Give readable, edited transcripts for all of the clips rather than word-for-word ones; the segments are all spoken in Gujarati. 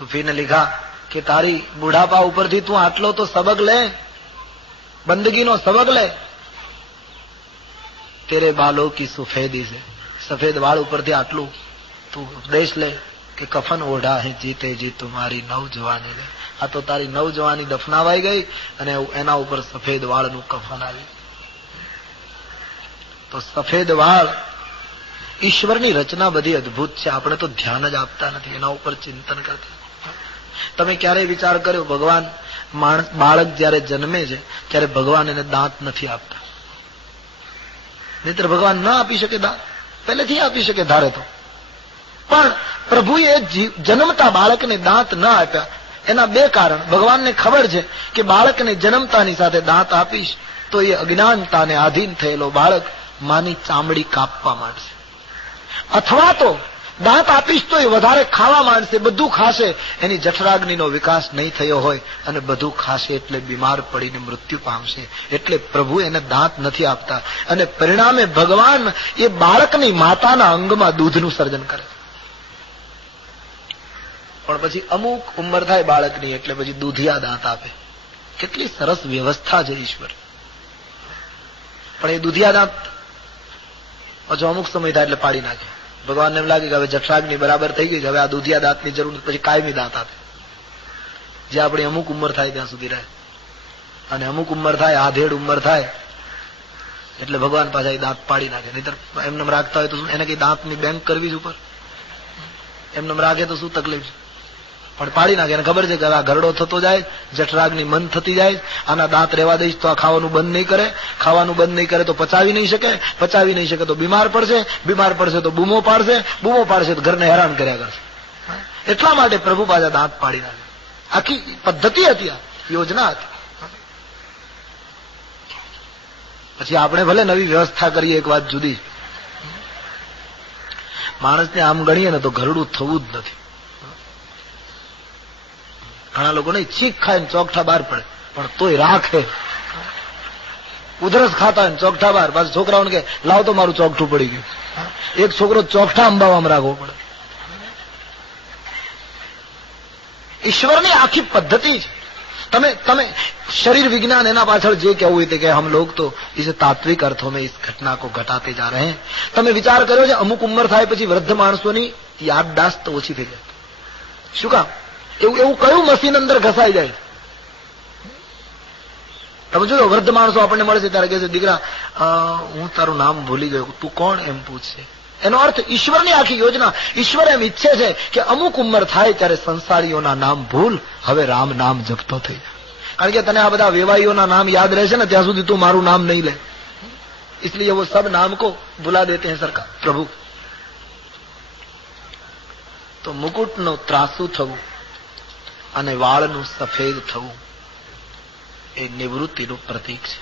सूफी ने लिखा कि तारी बुढ़ापा उपरथी तू आटलो तो सबक ले, बंदगीनो सबक ले। तेरे बालों की सफेदी से, सफेद वाળ ઉપરથી આટલું તું ઉપદેશ લે કે કફન ઓઢા હે જીતે જી તુમારી નવજવાની લે। આ તો તારી નવજવાની દફનાવાઈ ગઈ અને એના ઉપર સફેદ વાળનું કફન આવી। તો સફેદ વાળ ઈશ્વરની રચના બધી અદભુત છે, આપણે તો ધ્યાન જ આપતા નથી, એના ઉપર ચિંતન કરતા। તમે ક્યારે વિચાર કર્યો ભગવાન બાળક જયારે જન્મે છે ત્યારે ભગવાન એને દાંત નથી આપતા? નહીતર ભગવાન ન આપી શકે દાંત, પહેલેથી આપી શકે ધારે તો, પણ પ્રભુએ જન્મતા બાળકને દાંત ન આપ્યા। એના બે કારણ। ભગવાનને ખબર છે કે બાળકને જન્મતાની સાથે દાંત આપીશ તો એ અજ્ઞાનતાને આધીન થયેલો બાળક માની ચામડી કાપવા માંડશે, અથવા તો દાંત આપીશ તો એ વધારે ખાવા માંડશે, બધું ખાશે, એની જઠરાગ્નિનો વિકાસ નહીં થયો હોય અને બધું ખાશે એટલે બીમાર પડીને મૃત્યુ પામશે। એટલે પ્રભુ એને દાંત નથી આપતા અને પરિણામે ભગવાન એ બાળકની માતાના અંગમાં દૂધનું સર્જન કરે। પણ પછી અમુક ઉંમર થાય બાળકની એટલે પછી દૂધિયા દાંત આપે। કેટલી સરસ વ્યવસ્થા છે ઈશ્વર। પણ એ દૂધિયા દાંત પછી અમુક સમય થાય એટલે પાડી નાખે। ભગવાનને એમ લાગે કે હવે જઠરાગ્નિ બરાબર થઈ ગઈ છે, હવે આ દૂધિયા દાંતની જરૂર નથી, પછી કાયમી દાંત આપે, જે આપણી અમુક ઉંમર થાય ત્યાં સુધી રહે। અને અમુક ઉંમર થાય, આધેડ ઉંમર થાય એટલે ભગવાન પાછા એ દાંત પાડી નાખે। નહીતર એમને રાખતા હોય તો એને કઈ દાંતની બેંક કરવી જ ઉપર, એમને રાખે તો શું તકલીફ છે? પણ પાડી નાખે, એને ખબર છે કે આ ઘરડો થતો જાય, જઠરાગ્નિ મંદ થતી જાય, આના દાંત રહેવા દઈશ તો આ ખાવાનું બંધ નહીં કરે, ખાવાનું બંધ નહીં કરે તો પચાવી નહીં શકે, પચાવી નહીં શકે તો બીમાર પડશે, બીમાર પડશે તો બૂમો પાડશે, બૂમો પાડશે તો ઘરને હેરાન કર્યા કરશે। એટલા માટે પ્રભુ પાછા દાંત પાડી નાખે। આખી પદ્ધતિ હતી, આ યોજના હતી। પછી આપણે ભલે નવી વ્યવસ્થા કરીએ, એક વાત જુદી, માણસને આમ ગણીએ ને તો ઘરડું થવું જ નથી। ઘણા લોકો નહીં છીક ખાય ને ચોકઠા બહાર પડે, પણ તોય રાખે। ઉધરસ ખાતા હોય ને ચોકઠા બહાર, પાછું છોકરાઓને કે લાવ તો મારું ચોકઠું પડી ગયું। એક છોકરો ચોકઠા અંબાવામાં રાખવો પડે। ઈશ્વરની આખી પદ્ધતિ છે। તમે शरीर विज्ञान एना पाछळ जे कहेवुं होय ते के हम लोग तो इसे तात्विक अर्थों में इस घटना को घटाते जा रहे हैं। तमे विचार कर्यो छे अमुक उम्र थाय पछी वृद्ध माणसोनी याददाश्त ओછી થઈ જાય। શું કામ? એવું કયું મશીન અંદર ઘસાઈ જાય? તમે જોજો વૃદ્ધ માણસો આપણને મળે છે ત્યારે કહે છે દીકરા હું તારું નામ ભૂલી ગયો, તું કોણ એમ પૂછશે। એનો અર્થ ઈશ્વરની આખી યોજના। ઈશ્વર એમ ઈચ્છે છે કે અમુક ઉંમર થાય ત્યારે સંસારીઓના નામ ભૂલ, હવે રામ નામ જપતો થઈ જાય। કારણ કે તને આ બધા વેવાઈઓના નામ યાદ રહેશે ને ત્યાં સુધી તું મારું નામ નહીં લે, इसलिए वो सब नाम को भुला देते हैं सरकार प्रभु। तो मुकुटનું ત્રાસું થવું અને વાળનું સફેદ થવું એ નિવૃત્તિનું પ્રતીક છે।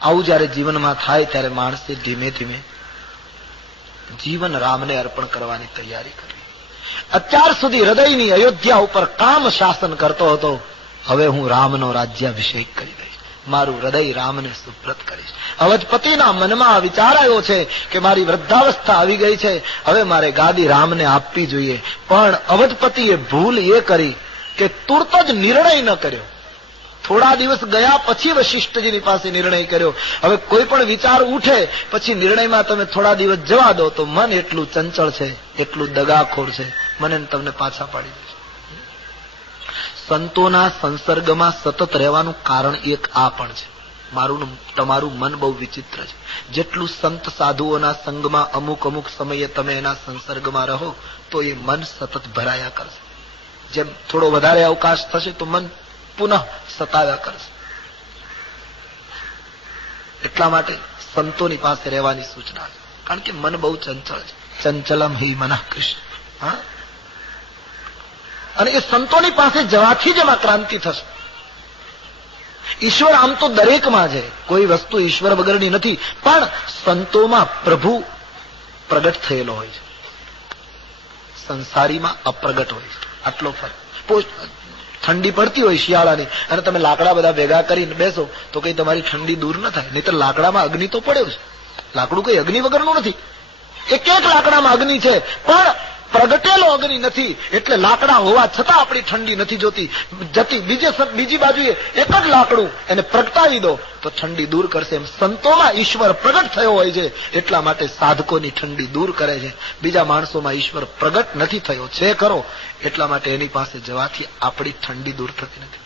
આવું જયારે જીવનમાં થાય ત્યારે માણસે ધીમે ધીમે જીવન રામને અર્પણ કરવાની તૈયારી કરવી। અત્યાર સુધી હૃદયની અયોધ્યા ઉપર કામ શાસન કરતો હતો, હવે હું રામનો રાજ્યાભિષેક કરી દઈશ, મારું હૃદય રામને સુપ્રત કરીશ। અવધપતિના મનમાં આ વિચાર આવ્યો છે કે મારી વૃદ્ધાવસ્થા આવી ગઈ છે, હવે મારે ગાદી રામને આપવી જોઈએ। પણ અવધપતિએ ભૂલ એ કરી કે તુરત જ નિર્ણય ન કર્યો। થોડા દિવસ ગયા પછી વશિષ્ઠજીની પાસે નિર્ણય કર્યો। હવે કોઈ પણ વિચાર ઉઠે પછી નિર્ણયમાં તમે થોડા દિવસ જવા દો તો મન એટલું ચંચળ છે, એટલું દગાખોર છે, મને તમને પાછા પાડી દેશે। સંતોના સંસર્ગમાં સતત રહેવાનું કારણ એક આ પણ છે। મારું તમારું મન બહુ વિચિત્ર છે। જેટલું સંત સાધુઓના સંગમાં અમુક અમુક સમયે તમે એના સંસર્ગમાં રહો તો એ મન સતત ભરાયા કરશે। જેમ થોડો વધારે અવકાશ થશે તો મન પુનઃ સતાવ્યા કરશે। એટલા માટે સંતોની પાસે રહેવાની સૂચના છે, કારણ કે મન બહુ ચંચળ છે। ચંચલમ હિ મનઃ કૃષ્ણ। હા, અને એ સંતોની પાસે જવાથી જ એમાં ક્રાંતિ થશે। ઈશ્વર આમ તો દરેકમાં છે, કોઈ વસ્તુ ઈશ્વર વગરની નથી, પણ સંતોમાં પ્રભુ પ્રગટ થયેલો હોય છે, સંસારીમાં અપ્રગટ હોય છે। આટલો ફરક। ઠંડી પડતી હોય શિયાળાની અને તમે લાકડા બધા ભેગા કરીને બેસો તો કઈ તમારી ઠંડી દૂર ન થાય, નહીતર લાકડામાં અગ્નિ તો પડ્યો છે। લાકડું કઈ અગ્નિ વગરનું નથી, એક એક લાકડામાં અગ્નિ છે, પણ પ્રગટેલો અગ્નિ નથી, એટલે લાકડા હોવા છતાં આપણી ઠંડી નથી જતી. બીજી બાજુએ એક જ લાકડું એને પ્રગટાવી દો તો ઠંડી દૂર કરશે. એમ સંતોમાં ઈશ્વર પ્રગટ થયો હોય છે, એટલા માટે સાધકોની ઠંડી દૂર કરે છે. બીજા માણસોમાં ઈશ્વર પ્રગટ નથી થયો છે ખરો, એટલા માટે એની પાસે જવાથી આપણી ઠંડી દૂર થતી નથી.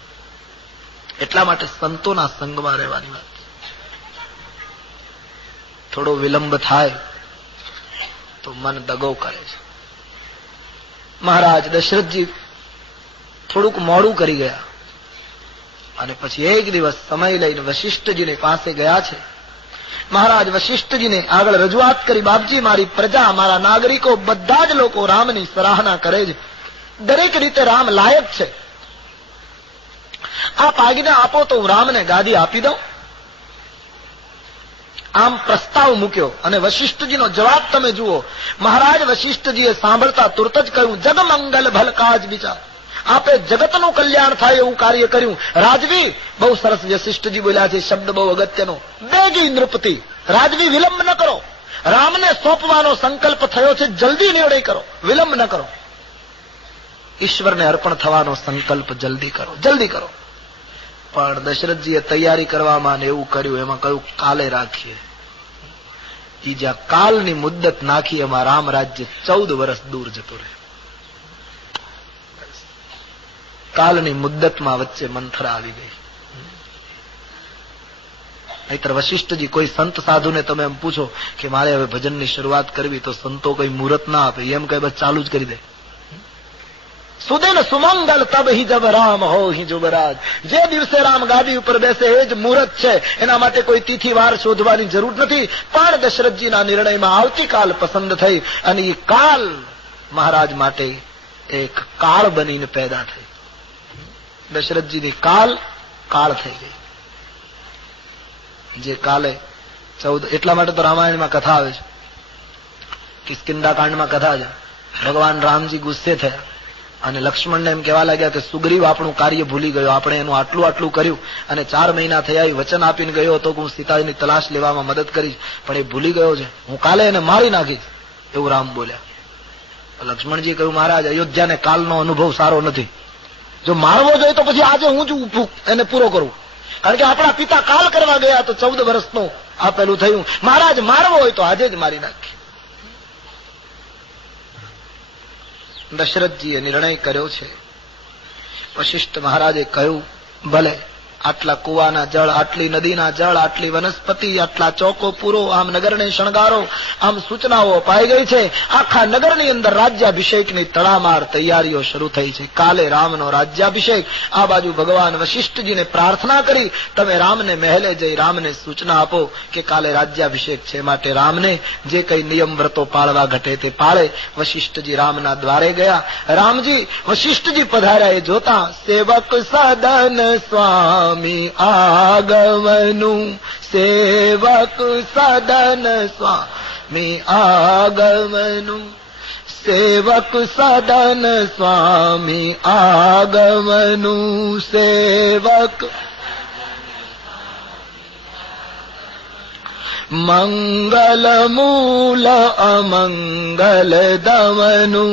એટલા માટે સંતોના સંગમાં રહેવાની વાત. થોડો વિલંબ થાય તો મન દગો કરે છે. મહારાજ દશરથજી થોડુંક મોડું કરી ગયા અને પછી એક દિવસ સમય લઈને વશિષ્ઠજીને પાસે ગયા છે. મહારાજ વશિષ્ઠજીને આગળ રજૂઆત કરી, બાપજી મારી પ્રજા, મારા નાગરિકો બધા જ લોકો રામની સરાહના કરે છે, દરેક રીતે રામ લાયક છે. આપ આજ્ઞા આપો તો હું રામને ગાદી આપી દઉં. આમ પ્રસ્તાવ મૂક્યો અને વશિષ્ઠજીનો જવાબ તમે જુઓ. મહારાજ વશિષ્ઠજીએ સાંભળતા તુરત જ કહ્યું, જગમંગલ ભલકાજ વિચાર. આપે જગતનું કલ્યાણ થાય એવું કાર્ય કર્યું. રાજવી, બહુ સરસ વશિષ્ઠજી બોલ્યા છે, શબ્દ બહુ અગત્યનો. બેગી નૃપતિ, રાજવી વિલંબ ન કરો. રામને સોંપવાનો સંકલ્પ થયો છે, જલ્દી નિર્ણય કરો, વિલંબ ન કરો. ઈશ્વરને અર્પણ થવાનો સંકલ્પ જલ્દી કરો, જલ્દી કરો. પણ દશરથજીએ તૈયારી કરવામાં એવું કર્યું, એમાં કહ્યું કાલે રાખીએ. ઈ જ્યાં કાલની મુદ્દત નાખી એમાં રામ રાજ્ય 14 વર્ષ દૂર જતો રહે. કાલની મુદ્દતમાં વચ્ચે મંથરા આવી ગઈ. નહીતર વશિષ્ઠજી કોઈ સંત સાધુને તમે એમ પૂછો કે મારે હવે ભજનની શરૂઆત કરવી, તો સંતો કઈ મુહૂર્ત ના આપે, એમ કઈ બસ ચાલુ જ કરી દે. સુદિન સુમંગલ તબ હિ જબ રામ હો હિ જુબરાજ. જે દિવસે રામ ગાદી ઉપર બેસે એ જ મુહૂર્ત છે, એના માટે કોઈ તિથિ વાર શોધવાની જરૂર નથી. પણ દશરથજીના નિર્ણયમાં આવતીકાલ પસંદ થઈ અને એ કાલ મહારાજ માટે એક કાળ બનીને પેદા થઈ. દશરથજીની કાળ થઈ ગઈ. જે કાલે 14, એટલા માટે તો રામાયણમાં કથા આવે છે, કિષ્કિંધા કાંડમાં કથા છે. ભગવાન રામજી ગુસ્સે થયા અને લક્ષ્મણને એમ કહેવા લાગ્યા કે સુગ્રીવ આપણું કાર્ય ભૂલી ગયો, આપણે એનું આટલું કર્યું અને 4 મહિના થયા એ વચન આપીને ગયો હતો કે હું સીતાજીની તલાશ લેવામાં મદદ કરીશ, પણ એ ભૂલી ગયો છે, હું કાલે એને મારી નાખીશ, એવું રામ બોલ્યા. લક્ષ્મણજી કહ્યું, મહારાજ અયોધ્યાને કાલનો અનુભવ સારો નથી, જો મારવો જોઈએ તો પછી આજે હું જ એને પૂરો કરું, કારણ કે આપણા પિતા કાલ કરવા ગયા તો 14 વર્ષનું આપેલું થયું. મહારાજ મારવો હોય તો આજે જ મારી નાખી. દશરથજીએ નિર્ણય કર્યો છે. વશિષ્ઠ મહારાજે કહ્યું, ભલે આટલા કુવાના જળ, આટલી નદીના જળ, આટલી વનસ્પતિ, આટલા ચોકો પૂરો, આમ નગરને શણગારો, આમ સૂચનાઓ અપાઈ ગઈ છે. આખા નગરની અંદર રાજ્યાભિષેકની તડામાર તૈયારીઓ શરૂ થઈ છે. કાલે રામનો રાજ્યાભિષેક. આ બાજુ ભગવાન વશિષ્ઠજીને પ્રાર્થના કરી, તમે રામને મહેલે જઈ રામને સૂચના આપો કે કાલે રાજ્યાભિષેક છે, માટે રામને જે કઈ નિયમ વ્રતો પાળવા ઘટે તે પાળે. વશિષ્ઠજી રામના દ્વારે ગયા. રામજી વશિષ્ઠજી પધાર્યા એ જોતા સેવક સદન સ્વામી આગમનું, સેવક સદન સ્વામી આગમનું, સેવક સદન સ્વામી આગમનું, સેવક મંગલ મૂલ અમંગલ દમનું,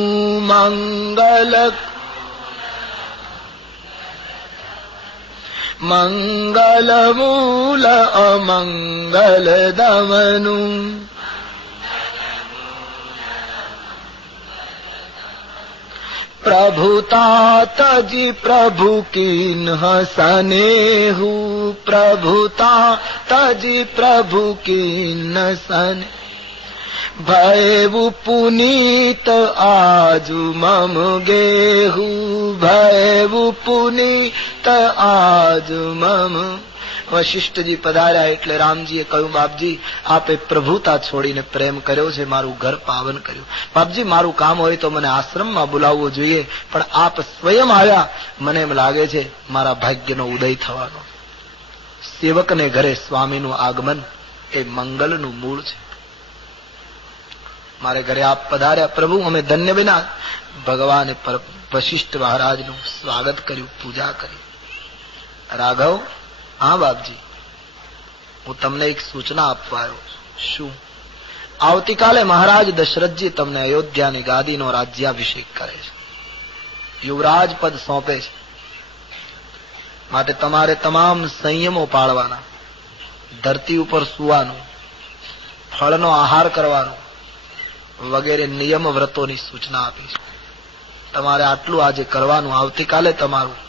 મંગલ મૂલ અમંગલ દમનું, પ્રભુતા તજી પ્રભુ કિન્હ સનેહુ, પ્રભુતા તજી પ્રભુ કિન્હ સને, ભયવું પુનીત આજુ મમ ગેહુ, ભયવું પુનીત આજુ મમ. વશિષ્ઠજી પધાર્યા એટલે રામજીએ કહ્યું, બાપજી આપે પ્રભુતા છોડીને પ્રેમ કર્યો છે, મારું ઘર પાવન કર્યું. બાપજી મારું કામ હોય તો મને આશ્રમમાં બોલાવવો જોઈએ, પણ આપ સ્વયં આવ્યા, મને એમ લાગે છે મારા ભાગ્યનો ઉદય થવાનો. સેવકને ઘરે સ્વામીનું આગમન એ મંગલનું મૂળ છે. મારે ઘરે આપ પધાર્યા પ્રભુ, અમે ધન્ય બન્યા. ભગવાને વશિષ્ઠ મહારાજનું સ્વાગત કર્યું, પૂજા કરી. રાઘવ, હા બાપજી, હું તમને એક સૂચના આપવા આવ્યો. શું? આવતીકાલે મહારાજ દશરથજી તમને અયોધ્યાની ગાદીનો રાજ્યાભિષેક કરે છે, યુવરાજ પદ સોંપે છે. માટે તમારે તમામ સંયમો પાળવાના, ધરતી ઉપર સુવાનું, ફળનો આહાર કરવાનો વગેરે નિયમ વ્રતોની સૂચના આપી છે. તમારે આટલું આજે કરવાનું. આવતીકાલે તમારું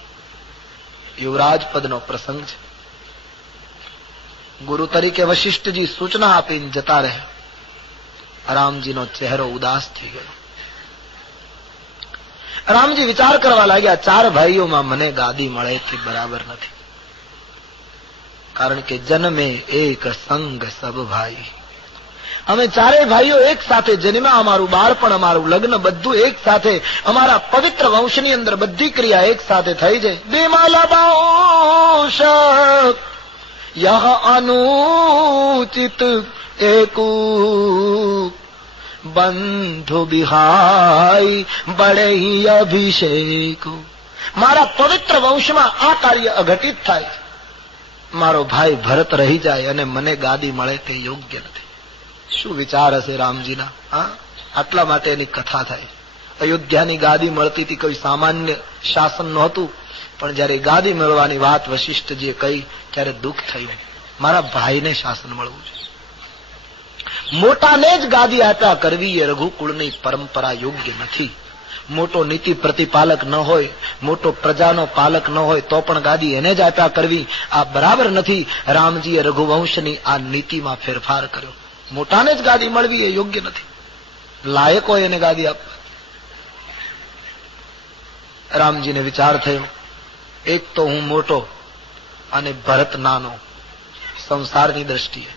યુવરાજ પદનો પ્રસંગ છે. ગુરુ તરીકે વશિષ્ઠજી સૂચના આપીને જતા રહે. રામજીનો ચહેરો ઉદાસ થઈ ગયો. રામજી વિચાર કરવા લાગ્યા, 4 ભાઈઓમાં મને ગાદી મળે તે બરાબર નથી. કારણ કે જન્મે એક સંગ સબ ભાઈ. અમે 4 ભાઈઓ એક સાથે જન્મ્યા, અમારું બાળપણ, અમારું લગ્ન બધું એક સાથે, અમારા પવિત્ર વંશની અંદર બધી ક્રિયા એક સાથે થઈ જાય. દેમાલા યહ અનુચિત એકુ બંધુ બિહાઈ બડે અભિષેક. મારા પવિત્ર વંશમાં આ કાર્ય અઘટિત થાય, મારો ભાઈ ભરત રહી જાય અને મને ગાદી મળે તે યોગ્ય નથી. શું વિચાર હશે રામજીના? આટલા માટે એની કથા થાય. અયોધ્યાની ગાદી મળતી હતી, કોઈ સામાન્ય શાસન નહોતું. પણ જયારે ગાદી મળવાની વાત વશિષ્ઠજીએ કહી ત્યારે દુઃખ થયું. મારા ભાઈને શાસન મળવું છે. મોટાને જ ગાદી આપ્યા કરવી એ રઘુકુળની પરંપરા યોગ્ય નથી. મોટો નીતિ પ્રતિપાલક ન હોય, મોટો પ્રજાનો પાલક ન હોય તો પણ ગાદી એને જ આપ્યા કરવી આ બરાબર નથી. રામજીએ રઘુવંશની આ નીતિમાં ફેરફાર કર્યો. મોટાને જ ગાદી મળવી એ યોગ્ય નથી. લાયક હોય એને ગાદી આપવા. રામજીને વિચાર થયો, એક તો હું મોટો અને ભરત નાનો સંસારની દ્રષ્ટિએ.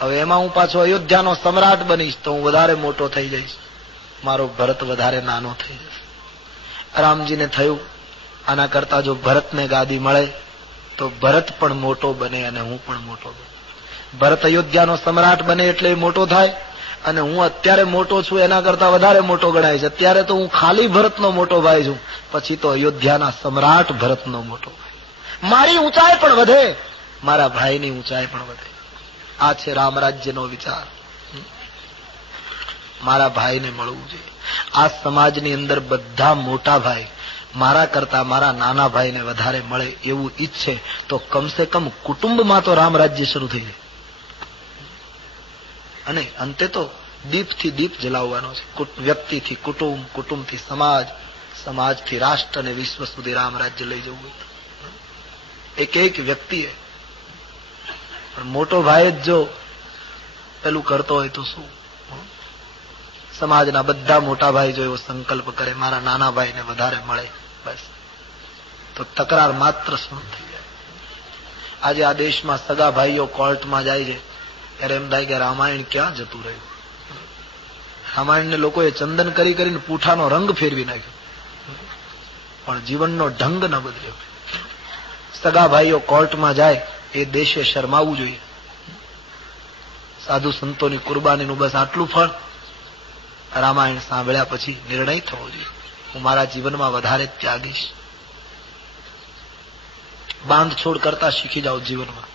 હવે એમાં હું પાછો અયોધ્યાનો સમ્રાટ બનીશ તો હું વધારે મોટો થઈ જઈશ, મારો ભરત વધારે નાનો થઈ જશે. રામજીને થયું, આના કરતા જો ભરતને ગાદી મળે તો ભરત પણ મોટો બને અને હું પણ મોટો બને. ભરત અયોધ્યાનો સમ્રાટ બને એટલે એ મોટો થાય, અને હું અત્યારે મોટો છું એના કરતા વધારે મોટો ગણાય છે. અત્યારે તો હું ખાલી ભરતનો મોટો ભાઈ છું, પછી તો અયોધ્યાના સમ્રાટ ભરતનો મોટો ભાઈ. મારી ઊંચાઈ પણ વધે, મારા ભાઈની ઊંચાઈ પણ વધે. આ છે રામરાજ્યનો વિચાર. મારા ભાઈને મળવું જોઈએ. આ સમાજની અંદર બધા મોટા ભાઈ મારા કરતા મારા નાના ભાઈને વધારે મળે એવું ઈચ્છે તો કમસે કમ કુટુંબમાં તો રામરાજ્ય શરૂ થઈ જાય. અને અંતે તો દીપથી દીપ જલાવવાનો છે. વ્યક્તિથી કુટુંબ, કુટુંબથી સમાજ, સમાજથી રાષ્ટ્ર અને વિશ્વ સુધી રામરાજ્ય લઈ જવું. એક એક વ્યક્તિએ. પણ મોટો ભાઈ જ જો પેલું કરતો હોય તો શું? સમાજના બધા મોટા ભાઈ જો એવો સંકલ્પ કરે મારા નાના ભાઈને વધારે મળે, બસ તો તકરાર માત્ર શરૂ થઈ જાય. આજે આ દેશમાં સગા ભાઈઓ કોર્ટમાં જાય છે ત્યારે એમ થાય કે રામાયણ ક્યાં જતું રહ્યું. રામાયણને લોકોએ ચંદન કરી કરીને પૂઠાનો રંગ ફેરવી નાખ્યો, પણ જીવનનો ઢંગ ન બદલ્યો. સગા ભાઈઓ કોર્ટમાં જાય એ દેશે શરમાવવું જોઈએ. સાધુ સંતોની કુરબાનીનું બસ આટલું ફળ. રામાયણ સાંભળ્યા પછી નિર્ણય થવો જોઈએ, હું મારા જીવનમાં વધારે ત્યાગીશ. બાંધછોડ કરતા શીખી જાઓ જીવનમાં.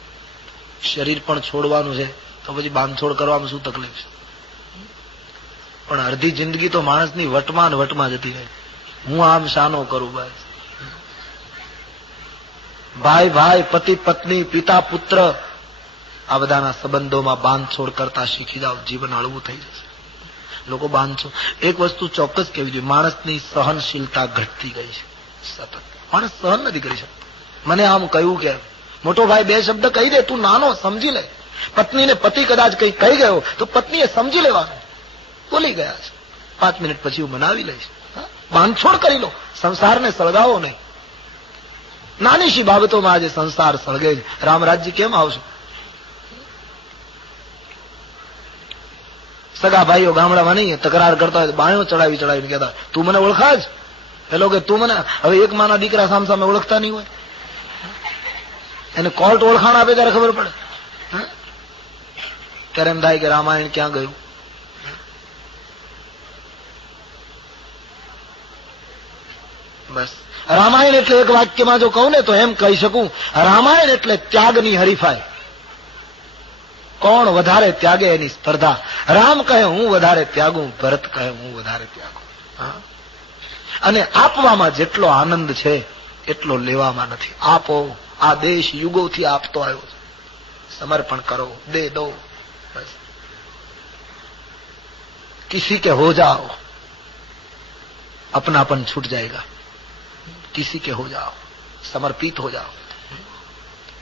શરીર પણ છોડવાનું છે તો પછી બાંધછોડ કરવામાં શું તકલીફ છે? પણ અડધી જિંદગી તો માણસની વટમાં જતી રહે. હું આમ શાનો કરું? બસ ભાઈ ભાઈ, પતિ પત્ની, પિતા પુત્ર, આ બધાના સંબંધોમાં બાંધછોડ કરતા શીખી જાઓ, જીવન હળવું થઈ જશે. લોકો બાંધછોડ, એક વસ્તુ ચોક્કસ કહેવી જોઈએ, માણસની સહનશીલતા ઘટતી ગઈ છે સતત. માણસ સહન નથી કરી શકતો. મને આમ કહ્યું કે મોટો ભાઈ 2 શબ્દ કહી દે, તું નાનો સમજી લે. પત્નીને પતિ કદાચ કઈ કહી ગયો તો પત્નીએ સમજી લેવાનું, બોલી ગયા છે, 5 મિનિટ પછી હું મનાવી લઈશ. બાંધછોડ કરી લો, સંસારને સળગાવો નહીં. નાની શી બાબતોમાં આજે સંસાર સળગે છે. રામરાજ્ય કેમ આવશે? સગા ભાઈઓ ગામડામાં નહીં તકરાર કરતા હોય, બાયો ચડાવીને કહેતા તું મને ઓળખા જ. પેલો કે તું મને, હવે એક માના દીકરા સામે ઓળખતા નહીં હોય, એને કોર્ટ ઓળખાણ આપે ત્યારે ખબર પડે. ત્યારે એમ થાય કે રામાયણ ક્યાં ગયું? બસ રામાયણ એટલે એક વાક્યમાં જો કહું ને તો એમ કહી શકું, રામાયણ એટલે ત્યાગની હરીફાઈ. કોણ વધારે ત્યાગે એની સ્પર્ધા. રામ કહે હું વધારે ત્યાગું, ભરત કહે હું વધારે ત્યાગું. અને આપવામાં જેટલો આનંદ છે એટલો લેવામાં નથી. આપો, આ દેશ યુગોથી આપતો આવ્યો છે. समर्पण करो, दे दो, बस. किसी के हो जाओ, अपनापन छूट जाएगा. किसी के हो जाओ, समर्पित हो जाओ.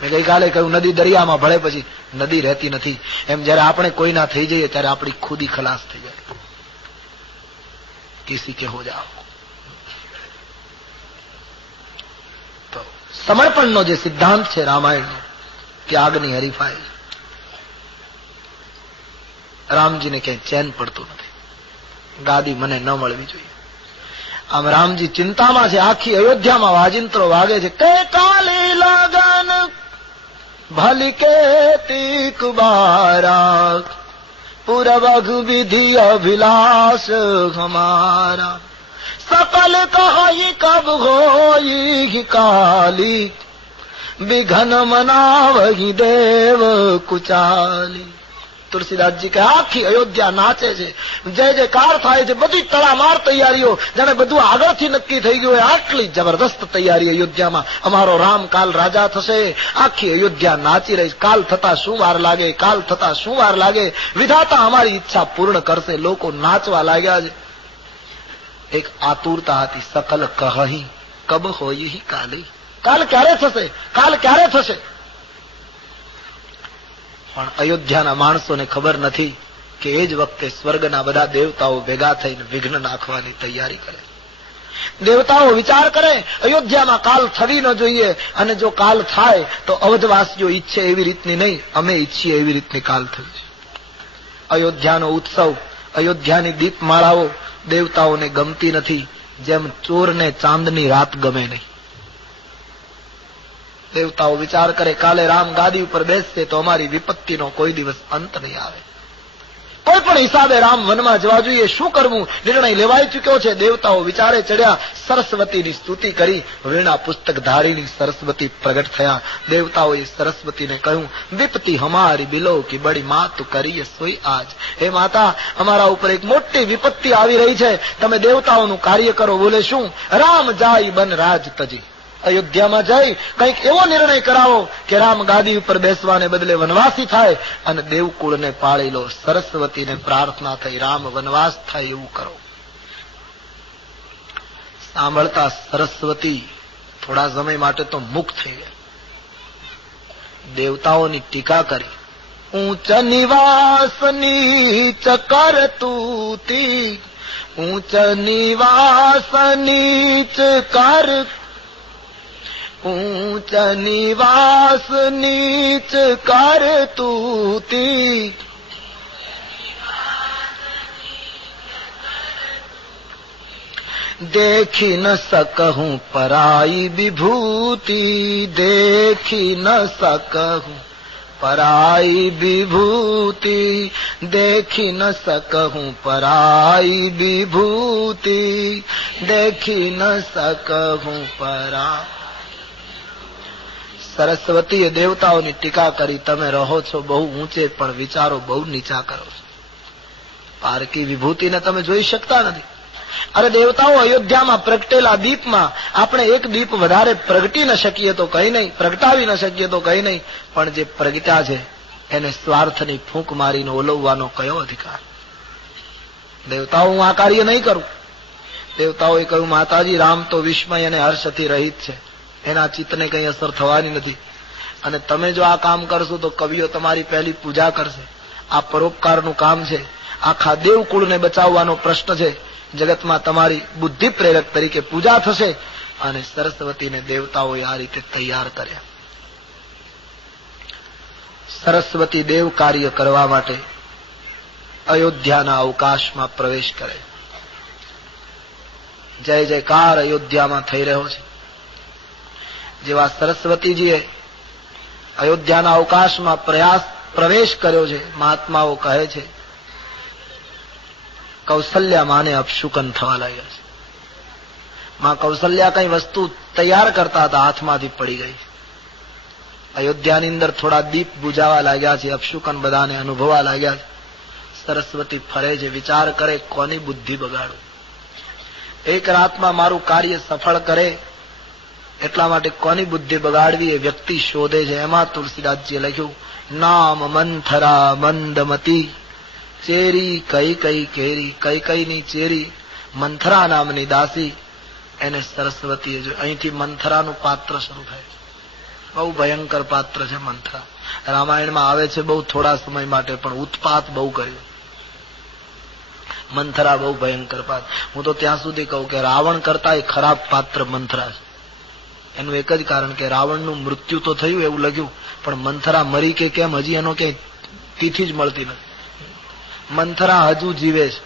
મેં ગઈકાલે કહ્યું નદી દરિયામાં ભળે પછી નદી રહેતી નથી. એમ જયારે આપણે કોઈના થઈ જઈએ ત્યારે આપણી ખુદી ખલાસ થઈ જાય. કિસી કે હો જાઓ. તો સમર્પણનો જે સિદ્ધાંત છે રામાયણનો, ત્યાગની હરીફાઈ. રામજીને ક્યાંય ચેન પડતું નથી. ગાદી મને ન મળવી જોઈએ. આમ રામજી ચિંતામાં છે. આખી અયોધ્યામાં વાજિંત્રો વાગે છે. કે કાલે લગન ભલી કે તીક બારા, પૂરવઘ વિધિ અભિલાષ હમારા, सकल कहाई कब होई काली, बिघन मनावही देव कुचाली. તુલસીદાસજી કે આખી અયોધ્યા નાચે છે, જય જયકાર થાય છે, બધી તડામાર તૈયારીઓ, જાણે બધું આગળથી નક્કી થઈ ગયું હોય. આટલી જબરદસ્ત તૈયારી અયોધ્યામાં. અમારો રામ કાલ રાજા થશે. આખી અયોધ્યા નાચી રહી. કાલ થતા શું વાર લાગે, કાલ થતા શું વાર લાગે. વિધાતા અમારી ઈચ્છા પૂર્ણ કરશે. લોકો નાચવા લાગ્યા છે. એક આતુરતા હતી. સકલ કહી કબ હોય કાલે, કાલ ક્યારે થશે, કાલ ક્યારે થશે. પણ અયોધ્યાના માણસોને ખબર નથી કે એ જ વખતે સ્વર્ગના બધા દેવતાઓ ભેગા થઈને વિઘ્ન નાખવાની તૈયારી કરે. દેવતાઓ વિચાર કરે અયોધ્યામાં કાલ થવી ન જોઈએ, અને જો કાલ થાય તો અવધવાસીઓ ઈચ્છે એવી રીતની નહીં, અમે ઈચ્છીએ એવી રીતની કાલ થઈ છે. અયોધ્યાનો ઉત્સવ, અયોધ્યાની દીપમાળાઓ દેવતાઓને ગમતી નથી, જેમ ચોરને ચાંદની રાત ગમે નહીં. દેવતાઓ વિચાર કરે કાલે રામ ગાદી ઉપર બેસશે તો અમારી વિપત્તિનો કોઈ દિવસ અંત નહીં આવે. કોઈ પણ હિસાબે રામ વનમાં જવા જોઈએ. શું કરવું, નિર્ણય લેવાઈ ચુક્યો છે. દેવતાઓ વિચારે ચડ્યા. સરસ્વતીની સ્તુતિ કરી. વીણા પુસ્તક ધારીની સરસ્વતી પ્રગટ થયા. દેવતાઓએ સરસ્વતીને કહ્યું, વિપત્તિ હમારી બિલો કી બડી માત કરીએ સોઈ આજ. હે માતા, અમારા ઉપર એક મોટી વિપત્તિ આવી રહી છે, તમે દેવતાઓનું કાર્ય કરો. બોલે શું? રામ જાય બન રાજ તજી. અયોધ્યામાં જઈ કંઈક એવો નિર્ણય કરાવો કે રામ ગાદી ઉપર બેસવાને બદલે વનવાસી થાય અને દેવકુળને પાળી લો. સરસ્વતીને પ્રાર્થના થઈ, રામ વનવાસ થાય એવું કરો. સાંભળતા સરસ્વતી થોડા સમય માટે તો મુક્ત થઈ ગયા. દેવતાઓની ટીકા કરી. ઊંચ નિવાસ નીચ કરતુતી, ઊંચ નિવાસ નીચ કર, ऊंच निवास नीच कर तूती, देखी न सकहूं पराई विभूति, देखी न सकहूं पराई विभूति, देखी न सकहूं पराई विभूति, देखी न सकहूं पराई. સરસ્વતીએ દેવતાઓની ટીકા કરી. તમે રહો છો બહુ ઊંચે પણ વિચારો બહુ નીચા કરો છો. પારકી વિભૂતિને તમે જોઈ શકતા નથી. અરે દેવતાઓ, અયોધ્યામાં પ્રગટેલા દીપમાં આપણે એક દીપ વધારે પ્રગટી ન શકીએ તો કઈ નહીં, પ્રગટાવી ન શકીએ તો કઈ નહીં, પણ જે પ્રગટ્યા છે એને સ્વાર્થની ફૂંક મારીને ઓલવવાનો કયો અધિકાર? દેવતાઓ, હું આ કાર્ય નહીં કરું. દેવતાઓએ કહ્યું, માતાજી, રામ તો વિસ્મય અને હર્ષથી રહિત છે, એના ચિત્તને કઈ અસર થવાની નથી, અને તમે જો આ કામ કરશો તો કવિઓ તમારી પહેલી પૂજા કરશે. આ પરોપકારનું કામ છે, આખા દેવકુળને બચાવવાનો પ્રશ્ન છે. જગતમાં તમારી બુદ્ધિ પ્રેરક તરીકે પૂજા થશે. અને સરસ્વતીને દેવતાઓએ આ રીતે તૈયાર કર્યા. સરસ્વતી દેવ કાર્ય કરવા માટે અયોધ્યાના અવકાશમાં પ્રવેશ કરે. જય જયકાર અયોધ્યામાં થઈ રહ્યો છે. જેવા સરસ્વતીજીએ અયોધ્યાના અવકાશમાં પ્રવેશ કર્યો છે, મહાત્માઓ કહે છે કૌશલ્યા માને અપશુકન થવા લાગ્યા છે. માં કૌશલ્યા કઈ વસ્તુ તૈયાર કરતા હતા, હાથમાંથી પડી ગઈ. અયોધ્યાની અંદર થોડા દીપ બુજાવા લાગ્યા છે, અપશુકન બધાને અનુભવવા લાગ્યા છે. સરસ્વતી ફરે છે, વિચાર કરે કોની બુદ્ધિ બગાડું, એક રાતમાં મારું કાર્ય સફળ કરે એટલા માટે કોની બુદ્ધિ બગાડવી એ વ્યક્તિ શોધે છે. એમાં તુલસીદાસજીએ લખ્યું, નામ મંથરા મંદમતી ચેરી કઈ કઈ કેરી, કઈ કઈ ની ચેરી મંથરા નામની દાસી, એને સરસ્વતીએ જો. અહીંથી મંથરાનું પાત્ર શરૂ થાય. બહુ ભયંકર પાત્ર છે મંથરા. રામાયણમાં આવે છે બહુ થોડા સમય માટે, પણ ઉત્પાત બહુ કર્યું. મંથરા બહુ ભયંકર પાત્ર. હું તો ત્યાં સુધી કહું કે રાવણ કરતા એ ખરાબ પાત્ર મંથરા છે. એનું એક જ કારણ કે રાવણનું મૃત્યુ તો થયું એવું લખ્યું, પણ મંથરા મરી કે કેમ હજી એનો ક્યાંય તિથિ જ મળતી નથી. મંથરા હજુ જીવે છે.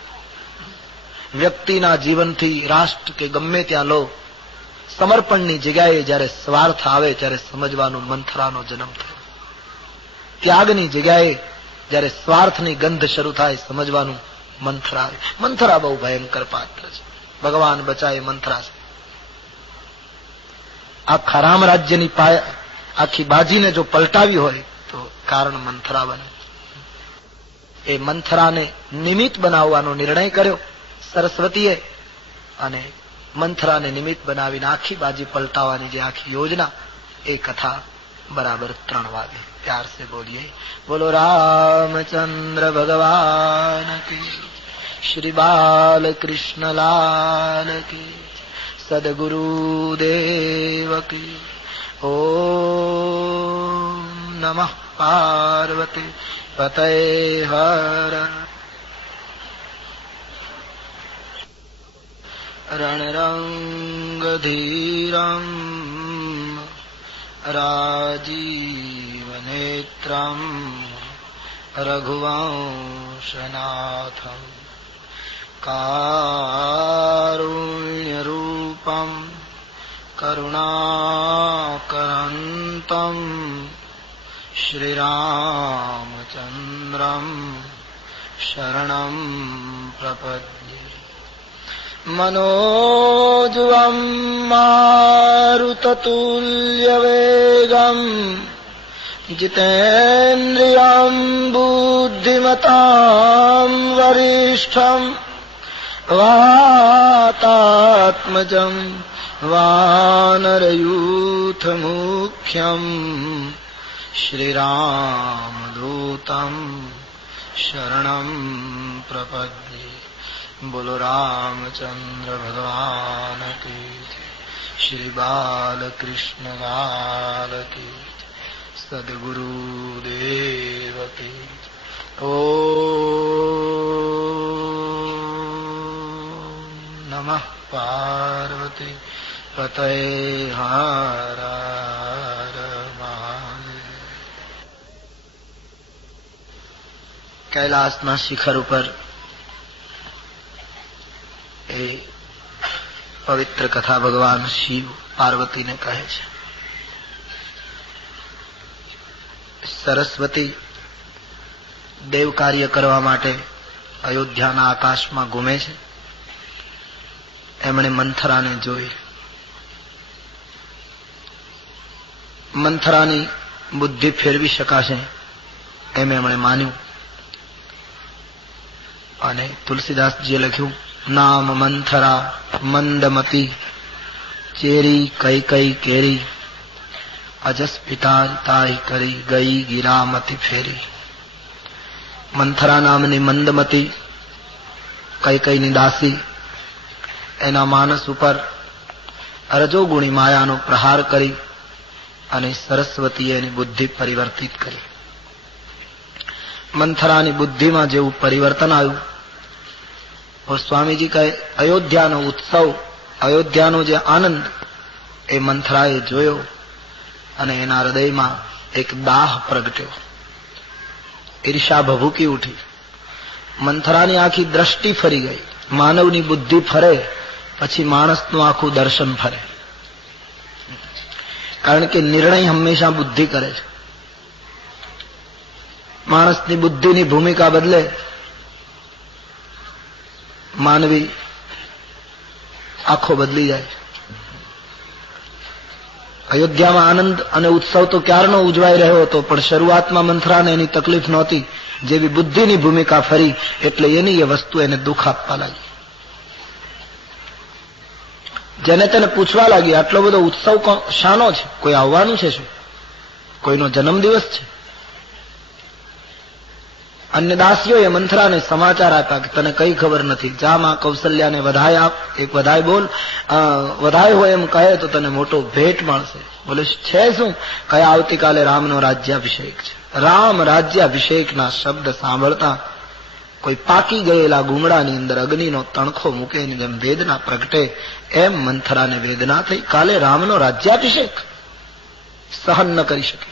વ્યક્તિના જીવનથી રાષ્ટ્ર કે ગમે ત્યાં લો, સમર્પણની જગ્યાએ જયારે સ્વાર્થ આવે ત્યારે સમજવાનું મંથરાનો જન્મ થયો. ત્યાગની જગ્યાએ જયારે સ્વાર્થની ગંધ શરૂ થાય સમજવાનું મંથરા. મંથરા બહુ ભયંકર પાત્ર છે. ભગવાન બચાવે મંથરા છે. આખા રામ રાજ્યની આખી બાજીને જો પલટાવી હોય તો કારણ મંથરા બને. એ મંથરાને નિમિત્ત બનાવવાનો નિર્ણય કર્યો સરસ્વતીએ, અને મંથરાને નિમિત્ત બનાવીને આખી બાજી પલટાવવાની જે આખી યોજના, એ કથા બરાબર 3 વાગે. प्यार से बोलिए, बोलो रामचंद्र भगवान की, श्री बाल कृष्ण लाल की, सदगुरु देव की. ओम नमः पार्वती पतये हर. रणरंग धीरम राजीव नेत्रम रघुवंशनाथम कारुण्य रूपम करुणाकरंतम श्री रामचंद्रम शरणं प्रपद्ये. मनोजवं मारुततुल्यवेगं जितेन्द्रियं बुद्धिमतां वरिष्ठं वातात्मजं वानरयूथमुख्यं श्रीरामदूतं शरणं प्रपद्ये. बोलो रामचंद्र भगवान की, श्री बाल कृष्ण लाल की, सदगुरु देव की. ओम नमः पार्वती पतये हर हर महादेव. कैलासना शिखर ઉપર એ પવિત્ર કથા ભગવાન શિવ પાર્વતીને કહે છે. સરસ્વતી દેવ કાર્ય કરવા માટે અયોધ્યાના આકાશમાં ઘૂમે છે. એમણે મંથરાને જોઈ. મંથરાની બુદ્ધિ ફેરવી શકાશે એમ એમણે માન્યું, અને તુલસીદાસજીએ લખ્યું, नाम मंथरा मंदमती चेरी कई कई केरी अजस पिता ताई करी गई गिरामती फेरी. मंथरा नामनी मंदमती कई कई ની દાસી એના માનસ ઉપર રજોગુણી માયાનો પ્રહાર કરી અને સરસ્વતીએ એની બુદ્ધિ પરિવર્તિત કરી. મંથરાની બુદ્ધિમાં જેવું પરિવર્તન આવ્યું, और स्वामी जी કહે અયોધ્યાનો ઉત્સવ, અયોધ્યાનો જે આનંદ એ મંથરાએ જોયો અને એના હૃદયમાં એક દાહ પ્રગટ્યો. ઈર્ષા ભભૂકી ઉઠી. મંથરાની આખી દ્રષ્ટિ ફરી ગઈ. માનવની બુદ્ધિ ફરે પછી માણસનું આખું દર્શન ફરે, કારણ કે નિર્ણય હંમેશા બુદ્ધિ કરે છે. માણસની બુદ્ધિની ભૂમિકા બદલે માનવી આખો બદલી જાય. અયોધ્યામાં આનંદ અને ઉત્સવ તો ક્યારનો ઉજવાઈ રહ્યો હતો, પણ શરૂઆતમાં મંથરાને એની તકલીફ નહોતી. જેવી બુદ્ધિની ભૂમિકા ફરી એટલે એની એ વસ્તુ એને દુઃખ આપવા લાગી. જેને તેને પૂછવા લાગી, આટલો બધો ઉત્સવ શાનો છે? કોઈ આવવાનું છે શું? કોઈનો જન્મદિવસ છે? અન્ય દાસીઓએ મંથરાને સમાચાર આપ્યા કે તને કઈ ખબર નથી, જા માં કૌશલ્યાને વધાય આપ, એક વધાય બોલ, વધાય હોય એમ કહે તો તને મોટો ભેટ મળશે. બોલે છે શું? કહે આવતીકાલે રામનો રાજ્યાભિષેક છે. રામ રાજ્યાભિષેકના શબ્દ સાંભળતા કોઈ પાકી ગયેલા ગુમડાની અંદર અગ્નિનો તણખો મૂકે એની જેમ વેદના પ્રગટે એમ મંથરાને વેદના થઈ. કાલે રામનો રાજ્યાભિષેક સહન ન કરી શકે.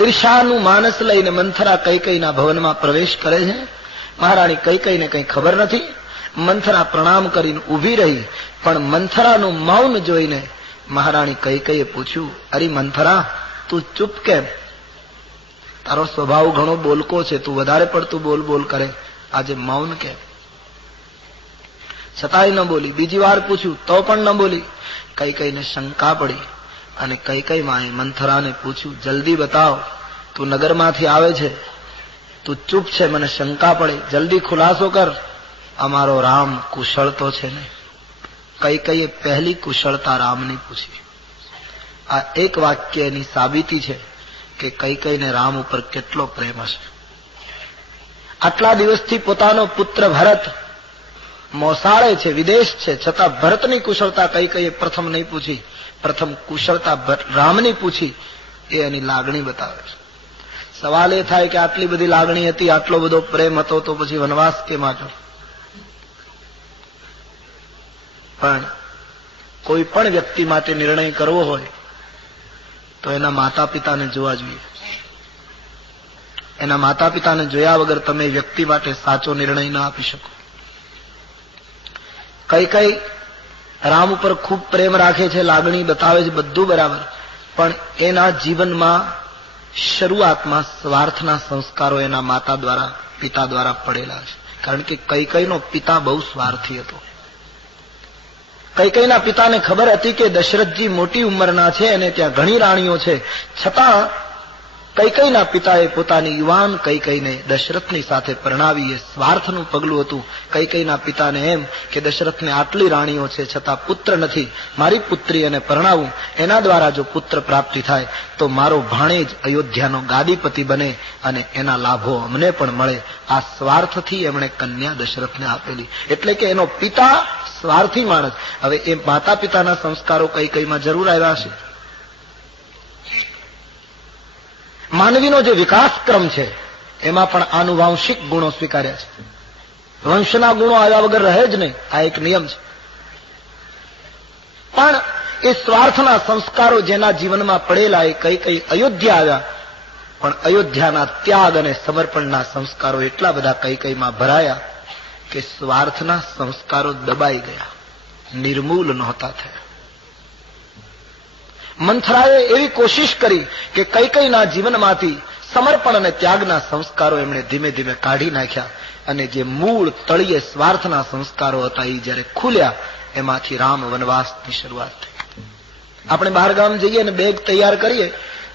ઈર્ષાનું માનસ લઈને મંથરા કૈકેયીના ભવનમાં પ્રવેશ કરે છે. મહારાણી કૈકેયીને કંઈ ખબર નથી. મંથરા પ્રણામ કરીને ઊભી રહી, પણ મંથરાનું મૌન જોઈને મહારાણી કૈકેયીએ પૂછ્યું, અરે મંથરા, તું ચૂપ કેમ? તારો સ્વભાવ ઘણો બોલકો છે, તું વધારે પડતું બોલ બોલ કરે, આજે મૌન કેમ? છતાંય ન બોલી. બીજી વાર પૂછ્યું તો પણ ન બોલી. કૈકેયીને શંકા પડી અને કૈકેયી માએ મંથરાને પૂછ્યું, જલ્દી બતાવ, તું નગરમાંથી આવે છે, તું ચૂપ છે, મને શંકા પડે, જલ્દી ખુલાસો કર, અમારો રામ કુશળ તો છે ને? કૈકેયીએ પહેલી કુશળતા રામની પૂછી. આ એક વાક્ય એની સાબિતી છે કે કૈકેયીને રામ ઉપર કેટલો પ્રેમ હશે. આટલા દિવસથી પોતાનો પુત્ર ભરત મોસાળે છે, વિદેશ છે, છતાં ભરતની કુશળતા કૈકેયીએ પ્રથમ નહીં પૂછી, પ્રથમ કુશળતા રામની પૂછી. એ એની લાગણી બતાવે છે. સવાલ એ થાય કે આટલી બધી લાગણી હતી, આટલો બધો પ્રેમ હતો, તો પછી વનવાસ કેમ આવ્યો? પણ કોઈ પણ વ્યક્તિ માટે નિર્ણય કરવો હોય તો એના માતા પિતાને જોવા જોઈએ. એના માતા પિતાને જોયા વગર તમે વ્યક્તિ માટે સાચો નિર્ણય ન આપી શકો. કૈકેયી રામ ઉપર ખૂબ પ્રેમ રાખે છે, લાગણી બતાવે છે, બધું બરાબર, પણ એના જીવનમાં શરૂઆતમાં સ્વાર્થના સંસ્કારો એના માતા દ્વારા, પિતા દ્વારા પડેલા છે. કારણ કે કૈકેયીનો પિતા બહુ સ્વાર્થી હતો. કૈકેયીના પિતાને ખબર હતી કે દશરથજી મોટી ઉંમરના છે અને ત્યાં ઘણી રાણીઓ છે, છતાં કૈકેયીના પિતાએ પોતાની યુવાન કૈકેયીને દશરથની સાથે પરણાવી. એ સ્વાર્થનું પગલું હતું. કૈકેયીના પિતાને એમ કે દશરથને આટલી રાણીઓ છે છતાં પુત્ર નથી, મારી પુત્રી એને પરણાવું, એના દ્વારા જો પુત્ર પ્રાપ્તિ થાય તો મારો ભાણેજ અયોધ્યાનો ગાદીપતિ બને અને એના લાભો અમને પણ મળે. આ સ્વાર્થથી એમણે કન્યા દશરથને આપેલી. એટલે કે એનો પિતા સ્વાર્થી માણસ. હવે એ માતા પિતાના સંસ્કારો કૈકેયીમાં જરૂર આવ્યા છે. માનવીનો જે વિકાસક્રમ છે એમાં પણ આનુવાંશિક ગુણો સ્વીકાર્યા છે. વંશના ગુણો આવ્યા વગર રહે જ નહીં, આ એક નિયમ છે. પણ એ સ્વાર્થના સંસ્કારો જેના જીવનમાં પડેલા એ કૈકેયી અયોધ્યા આવ્યા, પણ અયોધ્યાના ત્યાગ અને સમર્પણના સંસ્કારો એટલા બધા કૈકેયીમાં ભરાયા કે સ્વાર્થના સંસ્કારો દબાઈ ગયા, નિર્મૂલ નહોતા થયા. મંથરાએ એવી કોશિશ કરી કે કૈકેયીના જીવનમાંથી સમર્પણ અને ત્યાગના સંસ્કારો એમણે ધીમે ધીમે કાઢી નાખ્યા, અને જે મૂળ તળિયે સ્વાર્થના સંસ્કારો હતા એ જયારે ખુલ્યા, એમાંથી રામ વનવાસની શરૂઆત થઈ. આપણે બહાર ગામ જઈએ અને બેગ તૈયાર કરીએ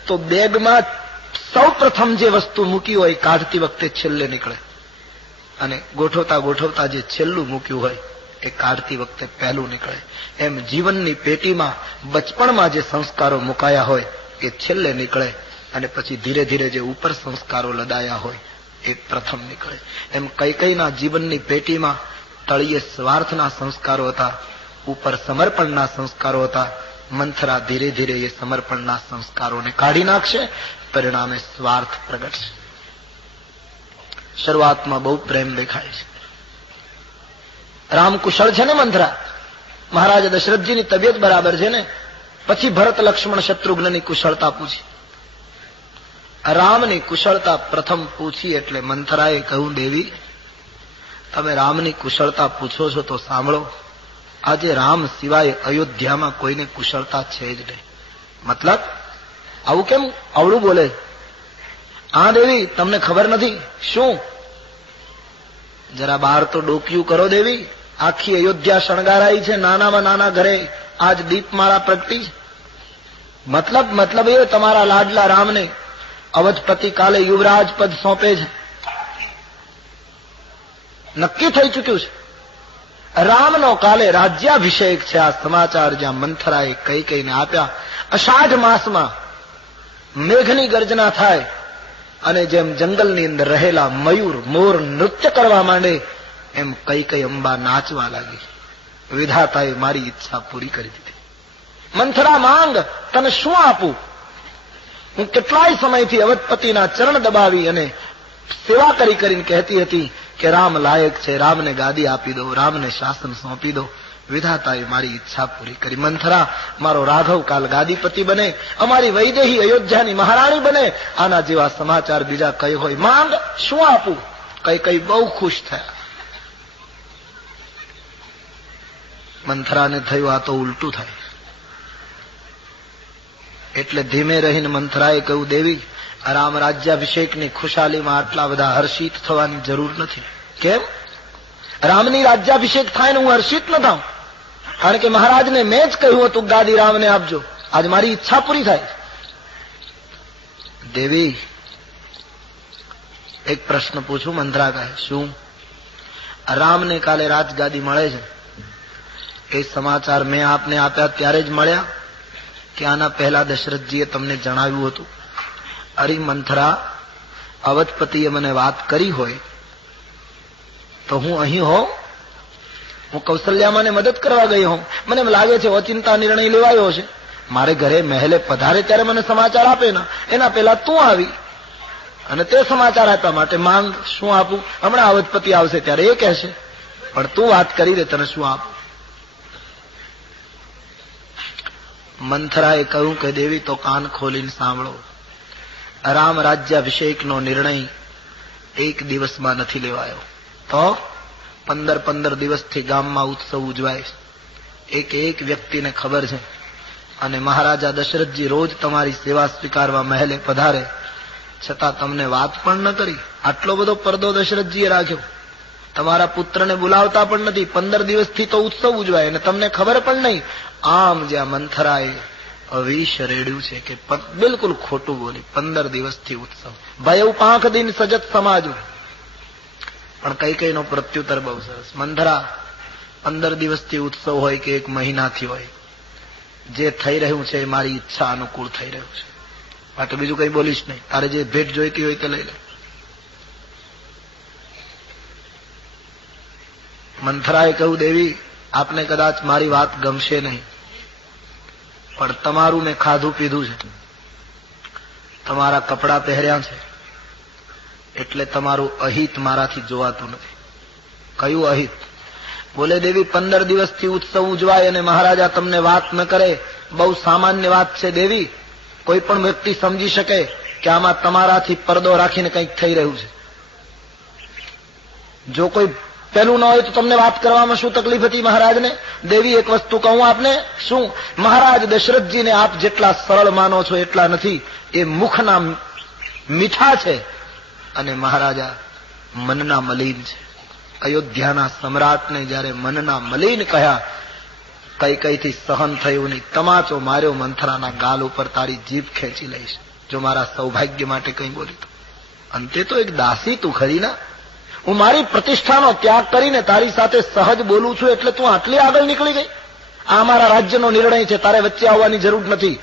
તો બેગમાં સૌ પ્રથમ જે વસ્તુ મૂકી હોય કાઢતી વખતે છેલ્લે નીકળે, અને ગોઠવતા ગોઠવતા જે છેલ્લું મૂક્યું હોય એ કાઢતી વખતે પહેલું નીકળે. એમ જીવનની પેટીમાં બચપણમાં જે સંસ્કારો મુકાયા હોય એ છેલ્લે નીકળે, અને પછી ધીરે ધીરે જે ઉપર સંસ્કારો લદાયા હોય એ પ્રથમ નીકળે. એમ કૈકેયીના જીવનની પેટીમાં તળિયે સ્વાર્થના સંસ્કારો હતા, ઉપર સમર્પણના સંસ્કારો હતા. મંથરા ધીરે ધીરે એ સમર્પણના સંસ્કારોને કાઢી નાખશે, પરિણામે સ્વાર્થ પ્રગટશે. શરૂઆતમાં બહુ પ્રેમ દેખાય છે. રામ કુશળ છે ને મંથરા? મહારાજા દશરથજીની તબિયત બરાબર છે ને? પછી ભરત લક્ષ્મણ શત્રુઘ્નની કુશળતા પૂછી. રામની કુશળતા પ્રથમ પૂછી એટલે મંથરાએ કહ્યું, દેવી તમે રામની કુશળતા પૂછો છો તો સાંભળો, આજે રામ સિવાય અયોધ્યામાં કોઈને કુશળતા છે જ નહીં. મતલબ આવું કેમ અવળું બોલે? હા દેવી, તમને ખબર નથી? શું? જરા બહાર તો ડોકિયું કરો દેવી. આખી અયોધ્યા શણગારાઈ છે, નાનામાં નાના ઘરે આજ દીપમાળા પ્રગટી છે. મતલબ એ તમારા લાડલા રામને અવધપતિ કાલે યુવરાજ પદ સોંપે છે. નક્કી થઈ ચૂક્યું છે. રામનો કાલે રાજ્યાભિષેક છે. આ સમાચાર જ્યાં મંથરાએ કઈને આપ્યા, અષાઢ માસમાં મેઘની ગર્જના થાય અને જેમ જંગલની અંદર રહેલા મયુર મોર નૃત્ય કરવા માંડે એમ કઈ અંબા નાચવા લાગી. વિધાતાએ મારી ઈચ્છા પૂરી કરી દીધી. મંથરા માંગ, તને શું આપું? હું કેટલાય સમયથી અવધપતિના ચરણ દબાવી અને સેવા કરીને કહેતી હતી કે રામ લાયક છે, રામને ગાદી આપી દો, રામને શાસન સોંપી દો. વિધાતાએ મારી ઈચ્છા પૂરી કરી. મંથરા, મારો રાઘવ કાલ ગાદીપતિ બને, અમારી વૈદેહી અયોધ્યાની મહારાણી બને. આના જેવા સમાચાર બીજા કઈ હોય? માંગ, શું આપું? કઈ બહુ ખુશ થયા. મંથરાને થયું આ તો ઉલટું થાય. એટલે ધીમે રહીને મંથરાએ કહ્યું, દેવી, રામ રાજ્યાભિષેકની ખુશાલીમાં આટલા બધા હર્ષિત થવાની જરૂર નથી. કેમ? રામની રાજ્યાભિષેક થાય ને હું હર્ષિત ન થાઉં? કારણ કે મહારાજને મેં જ કહ્યું હતું ગાદી રામને આપજો. આજ મારી ઈચ્છા પૂરી થાય. દેવી, એક પ્રશ્ન પૂછું? મંથરા કહે, શું? રામને કાલે રાજગાદી મળે છે, એ સમાચાર મેં આપને આપ્યા ત્યારે જ મળ્યા કે આના પહેલા દશરથજીએ તમને જણાવ્યું હતું? અરે મંથરા, અવધપતિએ મને વાત કરી હોય તો હું અહીં હોઉં? હું કૌશલ્યામાને મદદ કરવા ગઈ હોઉં. મને એમ લાગે છે અચિંતા નિર્ણય લેવાયો છે. મારે ઘરે મહેલે પધારે ત્યારે મને સમાચાર આપે ને, એના પહેલા તું આવી અને તે સમાચાર આપ્યા. માટે માંગ, શું આપું? હમણાં અવધપતિ આવશે ત્યારે એ કહેશે, પણ તું વાત કરી દે, તને શું આપું? મંથરાએ કહ્યું કે દેવી, તો કાન ખોલીને સાંભળો. રામ રાજ્યાભિષેકનો નિર્ણય એક દિવસમાં નથી લેવાયો. તો 15 દિવસથી ગામમાં ઉત્સવ ઉજવાય છે. એક વ્યક્તિને ખબર છે. અને મહારાજા દશરથજી રોજ તમારી સેવા સ્વીકારવા મહેલે પધારે, છતાં તમને વાત પણ ન કરી. આટલો બધો પડદો દશરથજીએ રાખ્યો. તમારા પુત્રને બોલાવતા પણ નથી. 15 દિવસથી તો ઉત્સવ ઉજવાય અને તમને ખબર પણ નહીં. આમ જ્યાં મંથરાએ અવિશ રેડ્યું છે કે બિલકુલ ખોટું બોલી. 15 દિવસથી ઉત્સવ, ભયઉ 5 દિન સજત સમાજો. પણ કઈનો પ્રત્યુત્તર બહુ સરસ. મંથરા, 15 દિવસથી ઉત્સવ હોય કે 1 મહિનાથી હોય, જે થઈ રહ્યું છે એ મારી ઈચ્છા અનુકૂળ થઈ રહ્યું છે. માટે બીજું કઈ બોલીશ નહીં. તારે જે ભેટ જોઈતી હોય તે લઈ લે. મંથરાએ કહ્યું, દેવી, આપને કદાચ મારી વાત ગમશે નહીં, પણ તમારું મેં ખાધું પીધું છે, તમારા કપડા પહેર્યા છે, એટલે તમારું અહિત મારાથી જોવાતું નથી. કયું અહિત? બોલે, દેવી, 15 દિવસથી ઉત્સવ ઉજવાય અને મહારાજા તમને વાત ન કરે, બહુ સામાન્ય વાત છે દેવી. કોઈ પણ વ્યક્તિ સમજી શકે કે આમાં તમારાથી પડદો રાખીને કંઈક થઈ રહ્યું છે. જો કોઈ પેલું ન હોય તો તમને વાત કરવામાં શું તકલીફ હતી મહારાજને? દેવી, એક વસ્તુ કહું આપને. શું? મહારાજ દશરથજીને આપ જેટલા સરળ માનો છો એટલા નથી. એ મુખના મીઠા છે અને મહારાજા મનના મલિન છે. અયોધ્યાના સમ્રાટને જયારે મનના મલિન કહ્યા, કઈથી સહન થયું નહીં. તમાચો માર્યો મંથરાના ગાલ ઉપર, તારી જીભ ખેંચી લઈશ જો મારા સૌભાગ્ય માટે કંઈ બોલી તો. અંતે તો એક દાસી તું ખરી ના. હું મારી પ્રતિષ્ઠાનો ત્યાગ કરીને તારી સાથે સહજ બોલું છું એટલે તું આટલી આગળ નીકળી ગઈ? આ મારા રાજ્યનો નિર્ણય છે, તારે વચ્ચે આવવાની જરૂર નથી.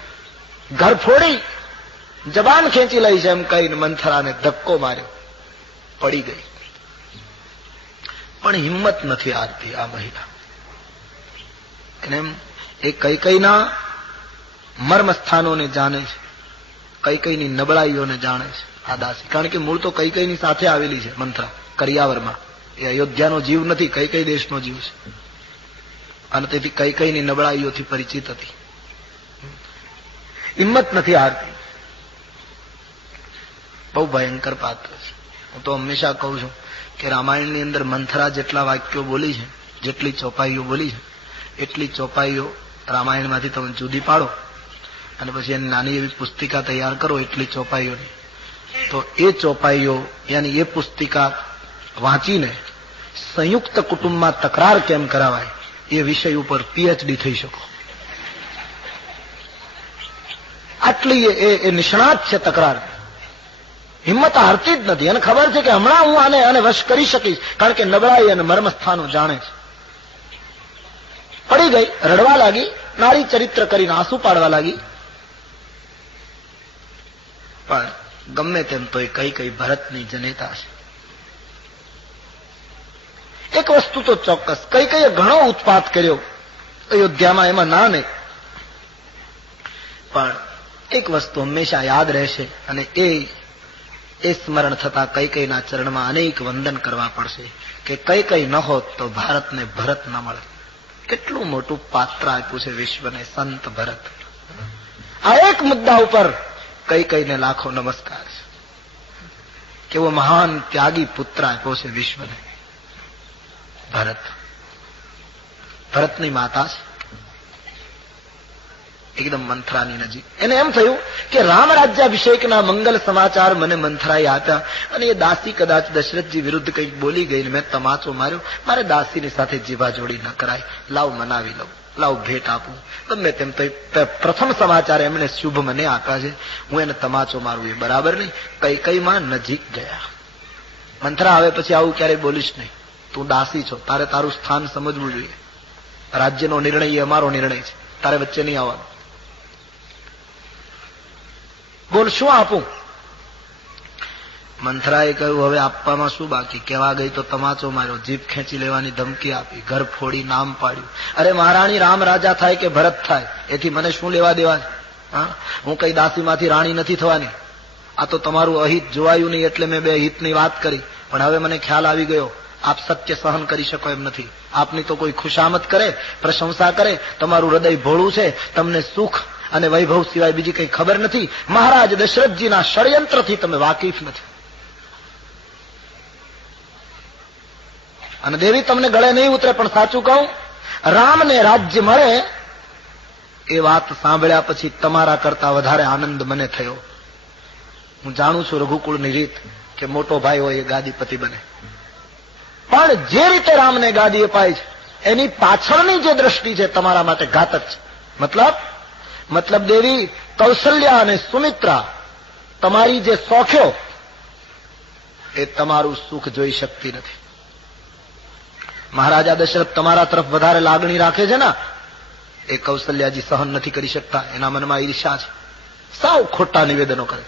ઘર ફોડી જબાન ખેંચી લઈશ એમ કહીને મંથરાને ધક્કો માર્યો, પડી ગઈ. પણ હિંમત નથી હારતી આ મહિલા. એને એ કઈના મર્મ સ્થાનોને જાણે છે, કઈની નબળાઈઓને જાણે છે આ દાસી. કારણ કે મૂળ તો કઈની સાથે આવેલી છે મંથરા, કરિયાવરમાં. એ અયોધ્યાનો જીવ નથી, કઈ દેશનો જીવ છે. અને તેથી કઈની નબળાઈઓથી પરિચિત હતી. હિંમત નથી હારતી. બહુ ભયંકર પાત્ર છે. હું તો હંમેશા કહું છું કે રામાયણની અંદર મંથરા જેટલા વાક્યો બોલી છે, જેટલી ચોપાઈઓ બોલી છે, એટલી ચોપાઈઓ રામાયણમાંથી તમે જુદી પાડો અને પછી એની નાની એવી પુસ્તિકા તૈયાર કરો એટલી ચોપાઈઓની, તો એ ચોપાઈઓ યાની એ પુસ્તિકા વાંચીને સંયુક્ત કુટુંબમાં તકરાર કેમ કરાવાય એ વિષય ઉપર પીએચડી થઈ શકો. આટલી એ નિષ્ણાત છે તકરાર. હિંમત હારતી જ નથી. એને ખબર છે કે હમણાં હું આને વશ કરી શકીશ, કારણ કે નબળાઈ અને મર્મસ્થાનો જાણે છે. પડી ગઈ, રડવા લાગી, નારી ચરિત્ર કરીને આંસુ પાડવા લાગી. પણ ગમે તેમ તો એ કઈ ભરતની જનેતા છે. એક વસ્તુ તો ચોક્કસ, કઈ ઘણો ઉત્પાત કર્યો અયોધ્યામાં, એમાં ના નહીં, પણ એક વસ્તુ હંમેશા યાદ રહેશે, અને એ સ્મરણ થતા કઈકઈના ચરણમાં અનેક વંદન કરવા પડશે કે કઈ ન હોત તો ભારતને ભરત ન મળે. કેટલું મોટું પાત્ર આપ્યું છે વિશ્વને સંત ભરત. આ એક મુદ્દા ઉપર કઈકઈને લાખો નમસ્કાર છે. કેવો મહાન ત્યાગી પુત્ર આપ્યો છે વિશ્વને ભરત. ભરતની માતા છે એકદમ મંથરાની નજીક. એને એમ થયું કે રામ રાજ્યાભિષેકના મંગલ સમાચાર મને મંથરાએ આપ્યા, અને એ દાસી કદાચ દશરથજી વિરુદ્ધ કંઈક બોલી ગઈ ને મેં તમાચો માર્યો, મારે દાસીની સાથે જીવાજોડી ન કરાય, લાવ મનાવી લઉં, લાવ ભેટ આપું. ગમે તેમ તો પ્રથમ સમાચાર એમણે શુભ મને આપ્યા છે, હું એને તમાચો મારું એ બરાબર નહીં. કઈકઈમાં નજીક ગયા. મંથરા, હવે પછી આવું ક્યારેય બોલીશ નહીં. તું દાસી છો, તારે તારું સ્થાન સમજવું જોઈએ. રાજ્યનો નિર્ણય એ અમારો નિર્ણય છે, તારે વચ્ચે નહીં આવવાનું. બોલ, શું આપું? મંથરાએ કહ્યું, હવે આપવામાં શું બાકી? કહેવા ગઈ તો તમાચો માર્યો, જીભ ખેંચી લેવાની ધમકી આપી, ઘર ફોડી નામ પાડ્યું. અરે મહારાણી રામ રાજા થાય કે ભરત થાય, એથી મને શું લેવા દેવા? હા, હું કઈ દાસીમાંથી રાણી નથી થવાની. આ તો તમારું અહિત જોવાયું નહીં એટલે મેં બે હિતની વાત કરી, પણ હવે મને ખ્યાલ આવી ગયો આપ સત્ય સહન કરી શકો એમ નથી. આપની તો કોઈ ખુશામત કરે, પ્રશંસા કરે, તમારું હૃદય ભોળું છે, તમને સુખ અને વૈભવ સિવાય બીજી કઈ ખબર નથી. મહારાજ દશરથજીના ષડયંત્રથી તમે વાકેફ નથી. અને દેવી તમને ગળે નહીં ઉતરે, પણ સાચું કહું, રામને રાજ્ય મળે એ વાત સાંભળ્યા પછી તમારા કરતા વધારે આનંદ મને થયો. હું જાણું છું રઘુકુળની રીત કે મોટો ભાઈ હોય એ ગાદીપતિ બને, પણ જે રીતે રામને ગાદી અપાય છે એની પાછળની જે દ્રષ્ટિ છે તમારા માટે ઘાતક છે. મતલબ દેવી કૌશલ્યા અને સુમિત્રા તમારી જે શોખ્યો એ તમારું સુખ જોઈ શકતી નથી. મહારાજા દશરથ તમારા તરફ વધારે લાગણી રાખે છે ને, એ કૌશલ્યાજી સહન નથી કરી શકતા. એના મનમાં ઈર્ષા છે, સાવ ખોટા નિવેદનો કરે.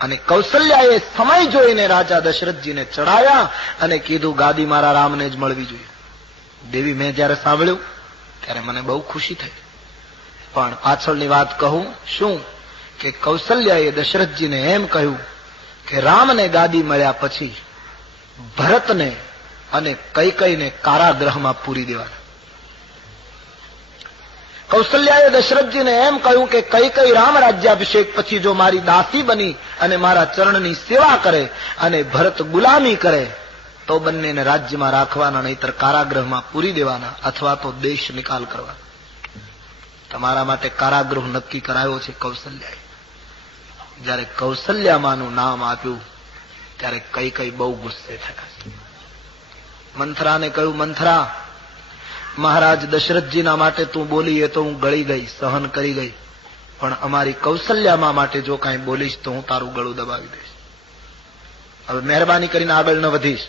અને કૌશલ્યાએ સમય જોઈને રાજા દશરથજીને ચડાવ્યા અને કીધું ગાદી મારા રામને જ મળવી જોઈએ. દેવી, મેં જયારે સાંભળ્યું ત્યારે મને બહુ ખુશી થઈ, પણ પાછળની વાત કહું. શું કે કૌશલ્યાએ દશરથજીને એમ કહ્યું કે રામને ગાદી મળ્યા પછી ભરતને અને કઈકઈને કારાગૃહમાં પૂરી દેવાના. કૌશલ્યાએ દશરથજીને એમ કહ્યું કે કઈકઈ રામ રાજ્યાભિષેક પછી જો મારી દાસી બની અને મારા ચરણની સેવા કરે અને ભરત ગુલામી કરે તો બંનેને રાજ્યમાં રાખવાના, નહીતર કારાગૃહમાં પૂરી દેવાના, અથવા તો દેશ નિકાલ કરવાનો. તમારા માટે કારાગૃહ નક્કી કરાયો છે કૌશલ્યાએ. જયારે કૌશલ્યામાનું નામ આપ્યું ત્યારે કઈકઈ બહુ ગુસ્સે થયા. મંથરાને કહ્યું, મંથરા, મહારાજ દશરથજીના માટે તું બોલી એ તો હું ગળી ગઈ, સહન કરી ગઈ, પણ અમારી કૌશલ્યામાં માટે જો કાંઈ બોલીશ તો હું તારું ગળું દબાવી દઈશ. હવે મહેરબાની કરીને આગળ ન વધીશ.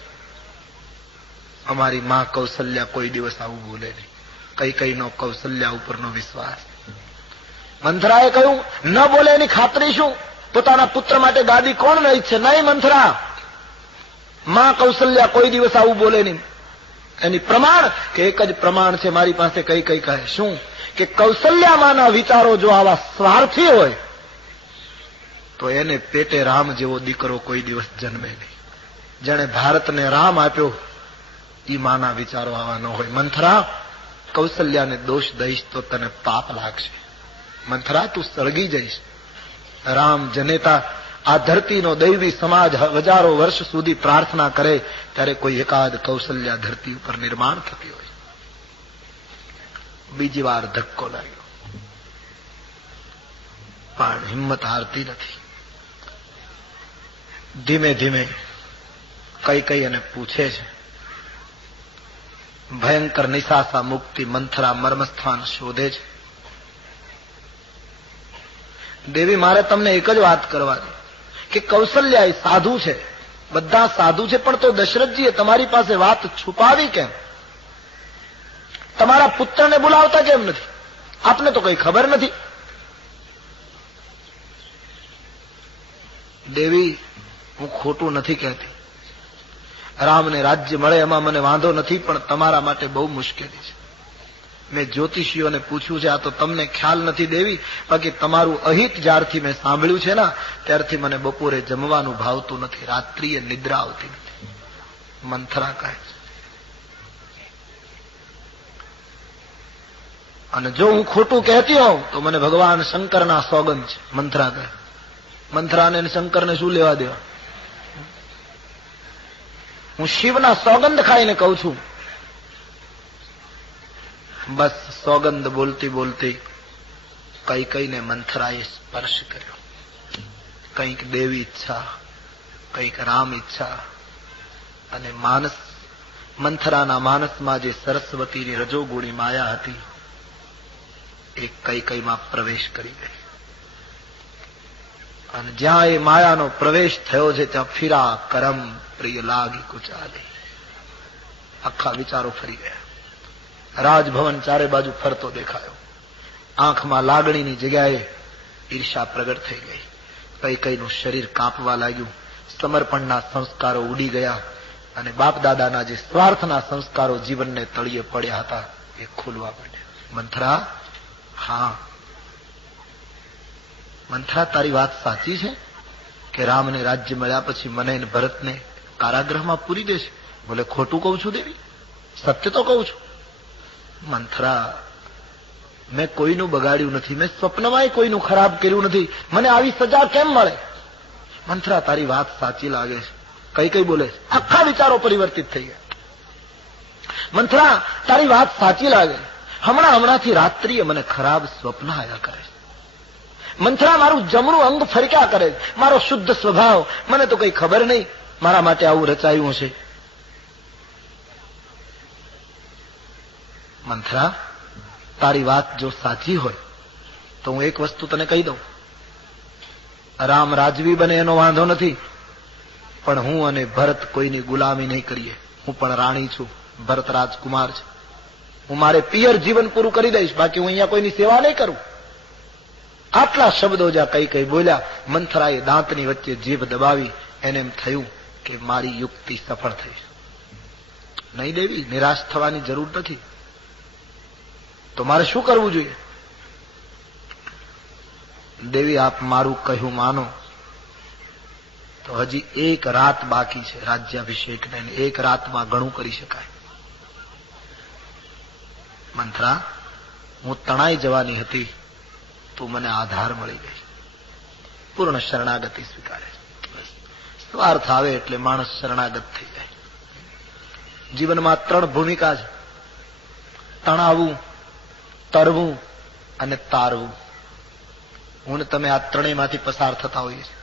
અમારી માં કૌશલ્યા કોઈ દિવસ આવું બોલે નહીં. કઈકઈનો કૌશલ્યા ઉપરનો વિશ્વાસ. મંથરાએ કહ્યું, ન બોલે એની ખાતરી શું? પોતાના પુત્ર માટે ગાદી કોણ ન ઈચ્છે? નહીં મંથરા, માં કૌશલ્યા કોઈ દિવસ આવું બોલે નહીં. એની પ્રમાણ કે એક જ પ્રમાણ છે મારી પાસે. કઈ કહે શું કે કૌશલ્યામાંના વિચારો જો આવા સ્વાર્થી હોય તો એને પેટે રામ જેવો દીકરો કોઈ દિવસ જન્મે નહીં. જેણે ભારતને રામ આપ્યો ઈ માના વિચારો આવા ન હોય. મંથરા, કૌશલ્યાને દોષ દઈશ તો તને પાપ લાગશે. મંથરા, તું સળગી જઈશ. રામ જનેતા આ ધરતીનો દૈવી સમાજ હજારો વર્ષ સુધી પ્રાર્થના કરે ત્યારે કોઈ એકાદ કૌશલ્યા ધરતી ઉપર નિર્માણ થતી હોય. બીજી વાર ધક્કો લાગ્યો, પણ હિંમત હારતી નથી. ધીમે ધીમે કઈ એને પૂછે છે, ભયંકર નિશાસા મુક્તિ મંથરા મર્મસ્થાન શોધે છે. દેવી, મારે તમને એક જ વાત કરવા દે કે કૌશલ્યા એ સાધુ છે, બધા સાધુ છે, પણ તો દશરથજીએ તમારી પાસે વાત છુપાવી કેમ? તમારા પુત્રને બોલાવતા કેમ નથી? આપને તો કઈ ખબર નથી. દેવી, હું ખોટું નથી કહેતી. રામને રાજ્ય મળે એમાં મને વાંધો નથી, પણ તમારા માટે બહુ મુશ્કેલી છે. મેં જ્યોતિષીઓને પૂછ્યું છે, આ તો તમને ખ્યાલ નથી દેવી, બાકી તમારું અહિત જ્યારથી મેં સાંભળ્યું છે ને ત્યારથી મને બપોરે જમવાનું ભાવતું નથી, રાત્રિએ નિદ્રા આવતી નથી. મંથરા કહે છે. અને જો હું ખોટું કહેતી હોઉં તો મને ભગવાન શંકરના સોગંદ છે. મંથરા કહે. મંથરાને શંકરને શું લેવા દેવા? હું શિવના સોગંદ ખાઈને કહું છું. બસ સોગંદ બોલતી બોલતી કઈને મંથરાએ સ્પર્શ કર્યો. કંઈક દેવી ઈચ્છા, કંઈક રામ ઈચ્છા, અને માનસ મંથરાના માનસમાં જે સરસ્વતીની રજોગુણી માયા હતી એ કઈમાં પ્રવેશ કરી ગઈ. અને જ્યાં એ માયાનો પ્રવેશ થયો છે ત્યાં ફિરા કરમ પ્રિય લાગી કુચાલે. આખા વિચારો ફરી ગયા. રાજભવન ચારે બાજુ ફરતો દેખાયો. આંખમાં લાગણીની જગ્યાએ ઈર્ષા પ્રગટ થઈ ગઈ. કઈનું શરીર કાંપવા લાગ્યું. સમર્પણના સંસ્કારો ઉડી ગયા અને બાપ દાદાના જે સ્વાર્થના સંસ્કારો જીવનને તળિયે પડ્યા હતા એ ખુલવા માંડ્યા. મંથરા, હા મંથરા, તારી વાત સાચી છે કે રામને રાજ્ય મળ્યા પછી મને ને ભરતને કારાગૃહમાં પૂરી દેશે? બોલે, ખોટું કહું છું દેવી? સત્ય તો કહું છું. મંથરા, મેં કોઈનું બગાડ્યું નથી, મેં સ્વપ્નમાંય કોઈનું ખરાબ કર્યું નથી, મને આવી સજા કેમ મળે? મંથરા, તારી વાત સાચી લાગે છે. કઈ બોલે, આખા વિચારો પરિવર્તિત થઈ ગયા. મંથરા, તારી વાત સાચી લાગે. હમણાંથી રાત્રિએ મને ખરાબ સ્વપ્ન આવ્યા કરે છે. મંથરા, મારું જમણું અંગ ફરક્યા કરે છે. મારો શુદ્ધ સ્વભાવ, મને તો કઈ ખબર નહીં મારા માટે આવું રચાયું હશે. મંથરા, તારી વાત જો સાચી હોય તો હું એક વસ્તુ તને કહી દઉં. રામ રાજવી બને એનો વાંધો નથી, પણ હું અને ભરત કોઈની ગુલામી નહીં કરીએ. હું પણ રાણી છું, ભરત રાજકુમાર છે. હું મારે પિયર જીવન પૂરું કરી દઈશ, બાકી હું અહીંયા કોઈની સેવા નહીં કરું. આટલા શબ્દો જ્યાં કઈ બોલ્યા, મંથરાએ દાંતની વચ્ચે જીભ દબાવી. એને એમ થયું કે મારી યુક્તિ સફળ થઈ. નહીં દેવી, નિરાશ થવાની જરૂર નથી. તો મારે શું કરવું જોઈએ? દેવી, આપ મારું કહ્યું માનો તો હજી એક રાત બાકી છે રાજ્યાભિષેકને. એક રાતમાં ઘણું કરી શકાય. મંથરા, હું તણાઈ જવાની હતી, તું મને આધાર મળી ગઈ. પૂર્ણ શરણાગતિ સ્વીકારે. સ્વાર્થ આવે એટલે માણસ શરણાગત થઈ જાય. જીવનમાં 3 ભૂમિકા છે: તણાવવું, તરવું અને તારવું. હું ને તમે આ ત્રણેયમાંથી પસાર થતા હોઈએ છીએ.